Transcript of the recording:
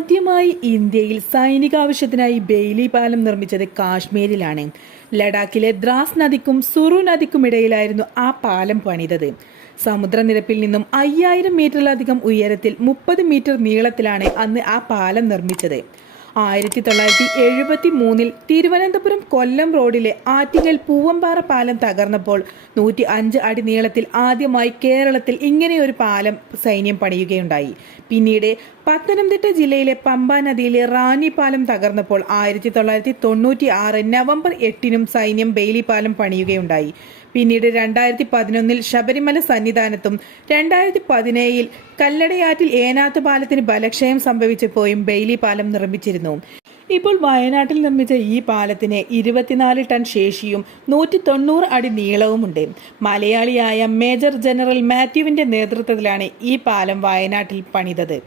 ആദ്യമായി ഇന്ത്യയിൽ സൈനികാവശ്യത്തിനായി ബെയ്ലി പാലം നിർമ്മിച്ചത് കാശ്മീരിലാണ്. ലഡാക്കിലെ ദ്രാസ് നദിക്കും സുറു നദിക്കുമിടയിലായിരുന്നു ആ പാലം പണിതത്. സമുദ്രനിരപ്പിൽ നിന്നും 5000 മീറ്ററിലധികം ഉയരത്തിൽ 30 മീറ്റർ നീളത്തിലാണ് അന്ന് ആ പാലം നിർമ്മിച്ചത്. 1973 തിരുവനന്തപുരം കൊല്ലം റോഡിലെ ആറ്റിങ്ങൽ പൂവമ്പാറ പാലം തകർന്നപ്പോൾ 105 അടി നീളത്തിൽ ആദ്യമായി കേരളത്തിൽ ഇങ്ങനെയൊരു പാലം സൈന്യം പണിയുകയുണ്ടായി. പിന്നീട് പത്തനംതിട്ട ജില്ലയിലെ പമ്പാ നദിയിലെ റാന്നി പാലം തകർന്നപ്പോൾ 1996 നവംബർ 8 സൈന്യം ബെയ്ലി പാലം പണിയുകയുണ്ടായി. പിന്നീട് 2011 ശബരിമല സന്നിധാനത്തും 2017 കല്ലടയാറ്റിൽ ഏനാത്ത് പാലത്തിന് ബലക്ഷയം സംഭവിച്ചപ്പോഴും ബെയ്ലി പാലം നിർമ്മിച്ചിരുന്നു. ഇപ്പോൾ വയനാട്ടിൽ നിർമ്മിച്ച ഈ പാലത്തിന് 24 ടൺ ശേഷിയും 190 അടി നീളവുമുണ്ട്. മലയാളിയായ മേജർ ജനറൽ മാത്യുവിന്റെ നേതൃത്വത്തിലാണ് ഈ പാലം വയനാട്ടിൽ പണിതത്.